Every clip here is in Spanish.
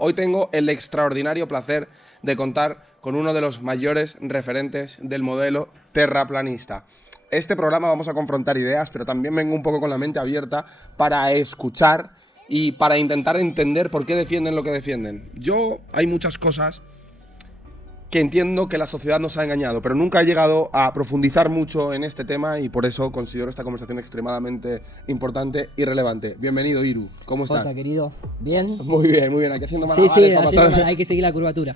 Hoy tengo el extraordinario placer de contar con uno de los mayores referentes del modelo terraplanista. Este programa vamos a confrontar ideas, pero también vengo un poco con la mente abierta para escuchar y para intentar entender por qué defienden lo que defienden. Hay muchas cosas que entiendo que la sociedad nos ha engañado, pero nunca he llegado a profundizar mucho en este tema y por eso considero esta conversación extremadamente importante y relevante. Bienvenido, Iru. ¿Cómo estás? Jota, querido. ¿Bien? Muy bien, muy bien. Aquí haciendo Sí, malabares hay que seguir la curvatura.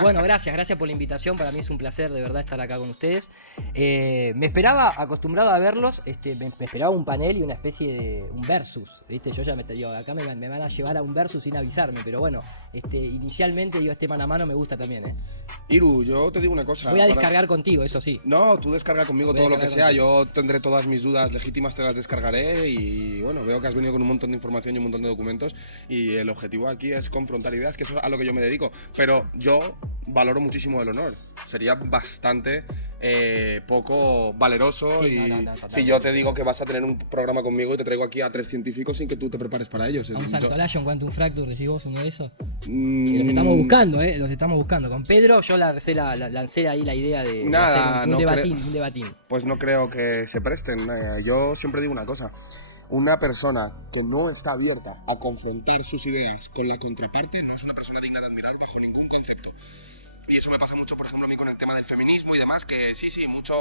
Bueno, gracias por la invitación. Para mí es un placer de verdad estar acá con ustedes. Me esperaba, acostumbrado a verlos, me esperaba un panel y una especie de un versus. ¿Viste? Yo ya digo, acá me van a llevar a un versus sin avisarme, pero bueno, inicialmente este mano a mano me gusta también. Iru, yo te digo una cosa. Voy a descargar contigo, eso sí. No, tú descarga conmigo todo lo que sea. Contigo. Yo tendré todas mis dudas legítimas, te las descargaré y bueno, veo que has venido con un montón de información y un montón de documentos y el objetivo aquí es confrontar ideas, que eso es a lo que yo me dedico. Pero yo valoro muchísimo el honor. Sería bastante poco valeroso si yo te digo que vas a tener un programa conmigo y te traigo aquí a 3 científicos sin que tú te prepares para ellos. A un Saltolation, Quantum Fracture, decís vos uno de esos. Los estamos buscando, los estamos buscando. Con Pedro yo lancé ahí la idea de hacer un debatín. Pues no creo que se presten. Yo siempre digo una cosa. Una persona que no está abierta a confrontar sus ideas con la contraparte no es una persona digna de admirar bajo ningún concepto. Y eso me pasa mucho, por ejemplo, a mí con el tema del feminismo y demás, que sí, mucho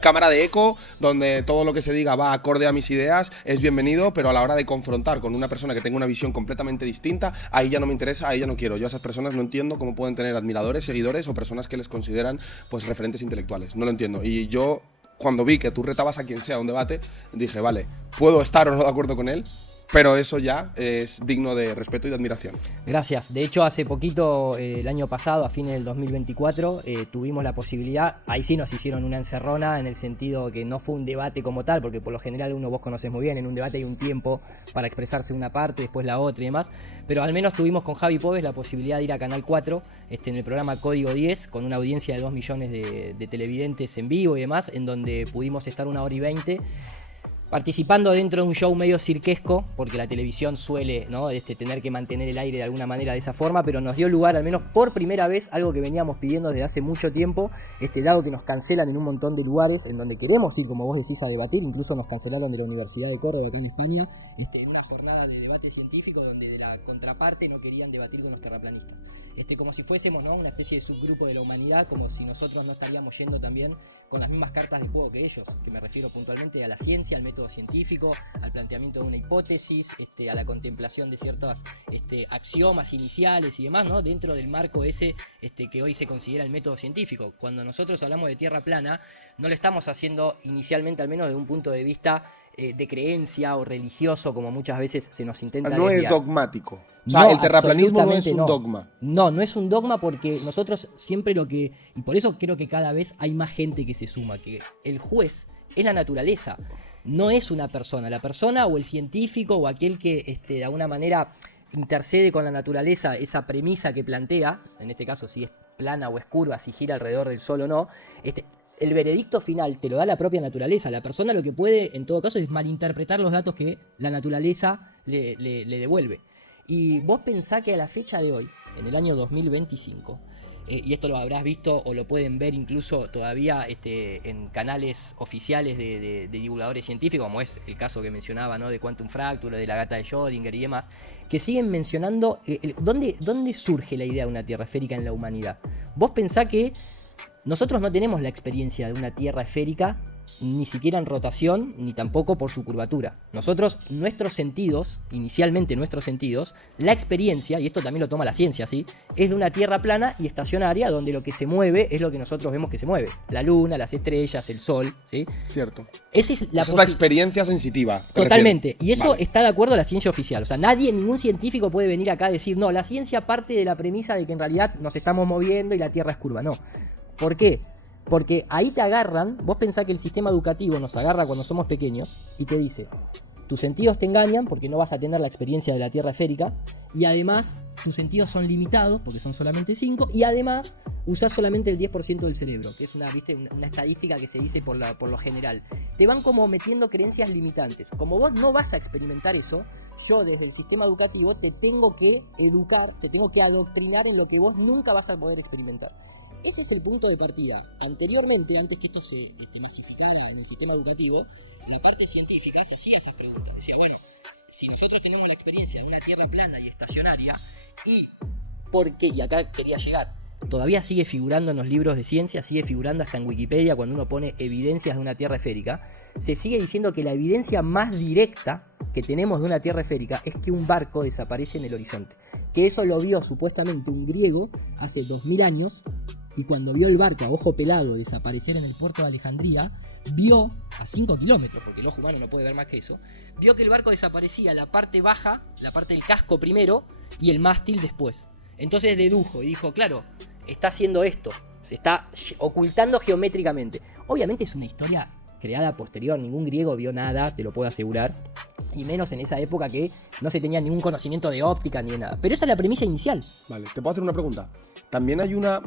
cámara de eco, donde todo lo que se diga va acorde a mis ideas, es bienvenido, pero a la hora de confrontar con una persona que tenga una visión completamente distinta, ahí ya no me interesa, ahí ya no quiero. Yo a esas personas no entiendo cómo pueden tener admiradores, seguidores o personas que les consideran pues referentes intelectuales. No lo entiendo. Y yo, cuando vi que tú retabas a quien sea a un debate, dije, vale, puedo estar o no de acuerdo con él, pero eso ya es digno de respeto y de admiración. Gracias. De hecho, hace poquito, el año pasado, a fines del 2024, tuvimos la posibilidad, ahí sí nos hicieron una encerrona en el sentido que no fue un debate como tal, porque por lo general vos conocés muy bien, en un debate hay un tiempo para expresarse una parte, después la otra y demás, pero al menos tuvimos con Javi Pobes la posibilidad de ir a Canal 4, en el programa Código 10, con una audiencia de 2 millones de televidentes en vivo y demás, en donde pudimos estar 1 hora y 20 participando dentro de un show medio cirquesco, porque la televisión suele, ¿no? Tener que mantener el aire de alguna manera de esa forma, pero nos dio lugar, al menos por primera vez, algo que veníamos pidiendo desde hace mucho tiempo, dado que nos cancelan en un montón de lugares en donde queremos ir, como vos decís, a debatir. Incluso nos cancelaron de la Universidad de Córdoba, acá en España, en una jornada de debate científico donde de la contraparte no querían debatir con los terraplanistas. Como si fuésemos, ¿no?, una especie de subgrupo de la humanidad, como si nosotros no estaríamos yendo también con las mismas cartas de juego que ellos, que me refiero puntualmente a la ciencia, al método científico, al planteamiento de una hipótesis, a la contemplación de ciertos axiomas iniciales y demás, ¿no?, dentro del marco ese que hoy se considera el método científico. Cuando nosotros hablamos de tierra plana, no lo estamos haciendo inicialmente, al menos desde un punto de vista de creencia o religioso, como muchas veces se nos intenta desviar. Es dogmático. O sea, el terraplanismo no es un dogma. No es un dogma, porque nosotros siempre y por eso creo que cada vez hay más gente que se suma, que el juez es la naturaleza, no es una persona. La persona o el científico o aquel que de alguna manera intercede con la naturaleza, esa premisa que plantea, en este caso si es plana o es curva, si gira alrededor del sol o no, el veredicto final te lo da la propia naturaleza. La persona lo que puede, en todo caso, es malinterpretar los datos que la naturaleza le devuelve. Y vos pensás que a la fecha de hoy, en el año 2025, y esto lo habrás visto o lo pueden ver incluso todavía en canales oficiales de divulgadores científicos, como es el caso que mencionaba, ¿no?, de Quantum Fracture, de la gata de Schrödinger y demás, que siguen mencionando ¿dónde surge la idea de una tierra esférica en la humanidad? Vos pensás que nosotros no tenemos la experiencia de una tierra esférica, ni siquiera en rotación, ni tampoco por su curvatura. Nosotros, inicialmente nuestros sentidos, la experiencia, y esto también lo toma la ciencia, ¿sí?, es de una tierra plana y estacionaria, donde lo que se mueve es lo que nosotros vemos que se mueve. La luna, las estrellas, el sol, ¿sí? Cierto. Esa es la experiencia sensitiva. Totalmente. Y eso está de acuerdo a la ciencia oficial. O sea, ningún científico puede venir acá a decir, no, la ciencia parte de la premisa de que en realidad nos estamos moviendo y la tierra es curva. No. ¿Por qué? Porque ahí te agarran, vos pensás que el sistema educativo nos agarra cuando somos pequeños y te dice, tus sentidos te engañan porque no vas a tener la experiencia de la Tierra esférica, y además tus sentidos son limitados porque son solamente 5, y además usás solamente el 10% del cerebro, que es una estadística que se dice por lo general. Te van como metiendo creencias limitantes. Como vos no vas a experimentar eso, yo desde el sistema educativo te tengo que educar, te tengo que adoctrinar en lo que vos nunca vas a poder experimentar. Ese es el punto de partida. Anteriormente, antes que esto se masificara en el sistema educativo, la parte científica se hacía esas preguntas. Decía, bueno, si nosotros tenemos la experiencia de una Tierra plana y estacionaria, y acá quería llegar, todavía sigue figurando en los libros de ciencia, sigue figurando hasta en Wikipedia cuando uno pone evidencias de una Tierra esférica, se sigue diciendo que la evidencia más directa que tenemos de una Tierra esférica es que un barco desaparece en el horizonte. Que eso lo vio supuestamente un griego hace 2000 años, y cuando vio el barco a ojo pelado desaparecer en el puerto de Alejandría, vio a 5 kilómetros, porque el ojo humano no puede ver más que eso, vio que el barco desaparecía la parte baja, la parte del casco primero, y el mástil después. Entonces dedujo y dijo, claro, está haciendo esto, se está ocultando geométricamente. Obviamente es una historia creada posterior, ningún griego vio nada, te lo puedo asegurar, y menos en esa época que no se tenía ningún conocimiento de óptica ni de nada. Pero esa es la premisa inicial. Vale, te puedo hacer una pregunta. También hay una...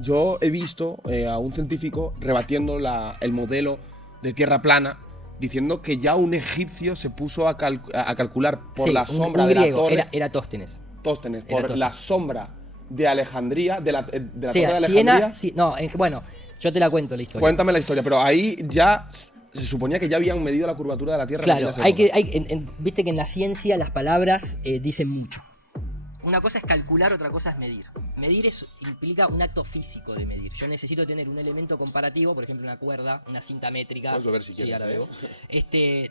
Yo he visto a un científico rebatiendo el modelo de Tierra plana, diciendo que ya un egipcio se puso a calcular por la sombra de la torre... Era Tóstenes. Tóstenes, por la sombra de Alejandría, de la torre de Alejandría. Siena, bueno, yo te la cuento la historia. Cuéntame la historia, pero ahí ya se suponía que ya habían medido la curvatura de la Tierra. Claro, viste que en la ciencia las palabras dicen mucho. Una cosa es calcular, otra cosa es medir. Medir implica un acto físico de medir. Yo necesito tener un elemento comparativo, por ejemplo una cuerda, una cinta métrica. Puedes ver si quieres. Ahora veo.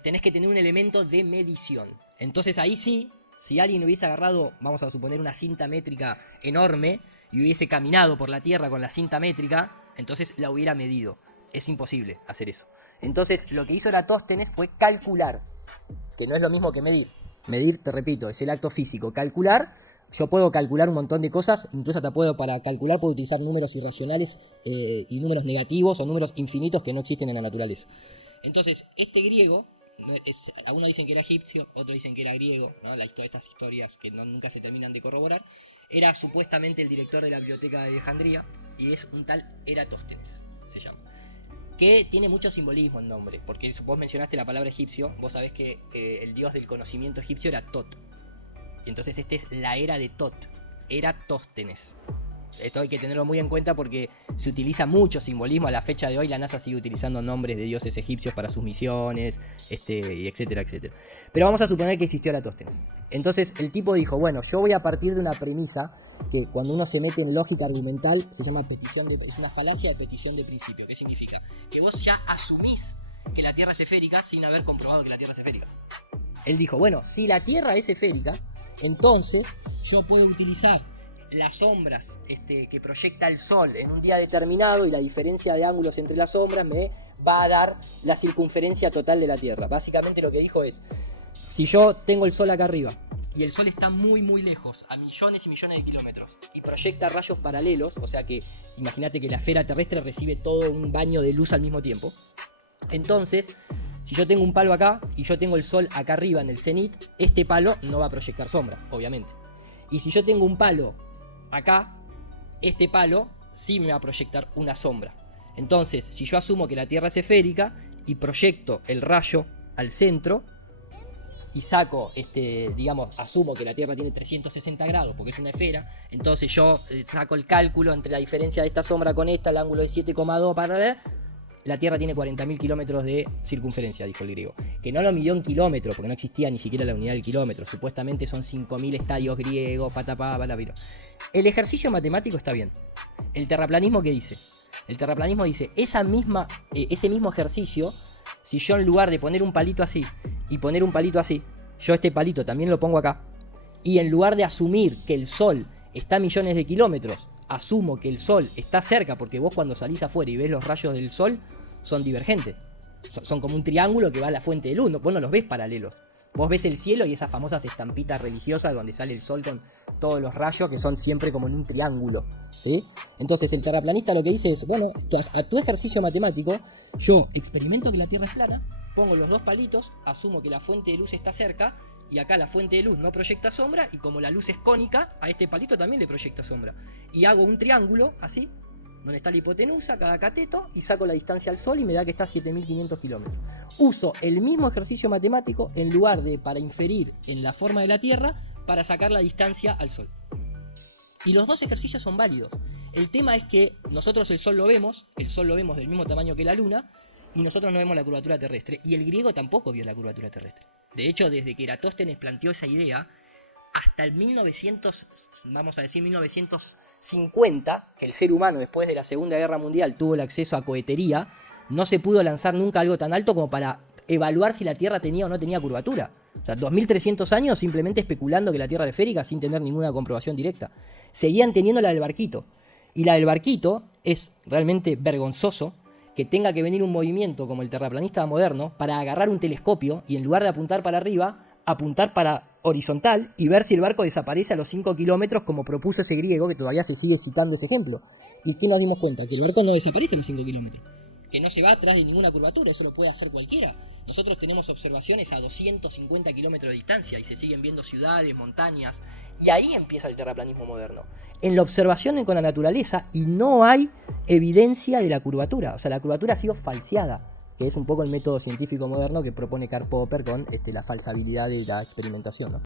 Tenés que tener un elemento de medición. Entonces ahí sí, si alguien hubiese agarrado, vamos a suponer, una cinta métrica enorme y hubiese caminado por la Tierra con la cinta métrica, entonces la hubiera medido. Es imposible hacer eso. Entonces lo que hizo Eratóstenes fue calcular, que no es lo mismo que medir. Medir, te repito, es el acto físico. Calcular, yo puedo calcular un montón de cosas, incluso para calcular puedo utilizar números irracionales y números negativos o números infinitos que no existen en la naturaleza. Entonces, este griego, algunos dicen que era egipcio, otros dicen que era griego, ¿no? Estas historias que nunca se terminan de corroborar, era supuestamente el director de la biblioteca de Alejandría, y es un tal Eratóstenes, se llama. Que tiene mucho simbolismo el nombre, porque vos mencionaste la palabra egipcio, vos sabés que el dios del conocimiento egipcio era Tot. Y entonces esta es la era de Tot, Eratóstenes. Esto hay que tenerlo muy en cuenta porque se utiliza mucho simbolismo. A la fecha de hoy la NASA sigue utilizando nombres de dioses egipcios para sus misiones, y etcétera, etcétera. Pero vamos a suponer que existió Eratóstenes. Entonces el tipo dijo, bueno, yo voy a partir de una premisa que cuando uno se mete en lógica argumental se llama es una falacia de petición de principio. ¿Qué significa? Que vos ya asumís que la Tierra es esférica sin haber comprobado que la Tierra es esférica. Él dijo, bueno, si la Tierra es esférica, entonces yo puedo utilizar las sombras que proyecta el Sol en un día determinado, y la diferencia de ángulos entre las sombras me va a dar la circunferencia total de la Tierra. Básicamente lo que dijo es, si yo tengo el Sol acá arriba y el Sol está muy muy lejos, a millones y millones de kilómetros, y proyecta rayos paralelos, o sea que imagínate que la esfera terrestre recibe todo un baño de luz al mismo tiempo, entonces si yo tengo un palo acá y yo tengo el Sol acá arriba en el cenit, este palo no va a proyectar sombra, obviamente. Y si yo tengo un palo acá, este palo sí me va a proyectar una sombra. Entonces, si yo asumo que la Tierra es esférica y proyecto el rayo al centro y saco, asumo que la Tierra tiene 360 grados porque es una esfera, entonces yo saco el cálculo entre la diferencia de esta sombra con esta, el ángulo de 7,2 para ver. La Tierra tiene 40.000 kilómetros de circunferencia, dijo el griego. Que no lo midió en kilómetros, porque no existía ni siquiera la unidad del kilómetro. Supuestamente son 5.000 estadios griegos, patapiro. El ejercicio matemático está bien. ¿El terraplanismo qué dice? El terraplanismo dice, ese mismo ejercicio, si yo en lugar de poner un palito así y poner un palito así, yo este palito también lo pongo acá, y en lugar de asumir que el Sol está a millones de kilómetros, asumo que el Sol está cerca, porque vos cuando salís afuera y ves los rayos del Sol, son divergentes. Son como un triángulo que va a la fuente de luz, vos no los ves paralelos. Vos ves el cielo y esas famosas estampitas religiosas donde sale el Sol todos los rayos que son siempre como en un triángulo, ¿sí? Entonces el terraplanista lo que dice es, bueno, a tu ejercicio matemático, yo experimento que la Tierra es plana, pongo los dos palitos, asumo que la fuente de luz está cerca, y acá la fuente de luz no proyecta sombra, y como la luz es cónica, a este palito también le proyecta sombra. Y hago un triángulo, así, donde está la hipotenusa, cada cateto, y saco la distancia al Sol y me da que está a 7500 kilómetros. Uso el mismo ejercicio matemático en lugar de para inferir en la forma de la Tierra, para sacar la distancia al Sol. Y los dos ejercicios son válidos. El tema es que nosotros el Sol lo vemos del mismo tamaño que la Luna, y nosotros no vemos la curvatura terrestre. Y el griego tampoco vio la curvatura terrestre. De hecho, desde que Eratóstenes planteó esa idea, hasta el 1950, que el ser humano después de la Segunda Guerra Mundial tuvo el acceso a cohetería, no se pudo lanzar nunca algo tan alto como para evaluar si la Tierra tenía o no tenía curvatura. O sea, 2300 años simplemente especulando que la Tierra era esférica sin tener ninguna comprobación directa. Seguían teniendo la del barquito. Y la del barquito es realmente vergonzoso que tenga que venir un movimiento como el terraplanista moderno para agarrar un telescopio y en lugar de apuntar para arriba, apuntar para horizontal y ver si el barco desaparece a los 5 kilómetros como propuso ese griego, que todavía se sigue citando ese ejemplo. ¿Y qué nos dimos cuenta? Que el barco no desaparece a los 5 kilómetros. Que no se va atrás de ninguna curvatura, eso lo puede hacer cualquiera. Nosotros tenemos observaciones a 250 kilómetros de distancia y se siguen viendo ciudades, montañas. Y ahí empieza el terraplanismo moderno. En la observación con la naturaleza, y no hay evidencia de la curvatura. O sea, la curvatura ha sido falseada, que es un poco el método científico moderno que propone Karl Popper con la falsabilidad de la experimentación, ¿no?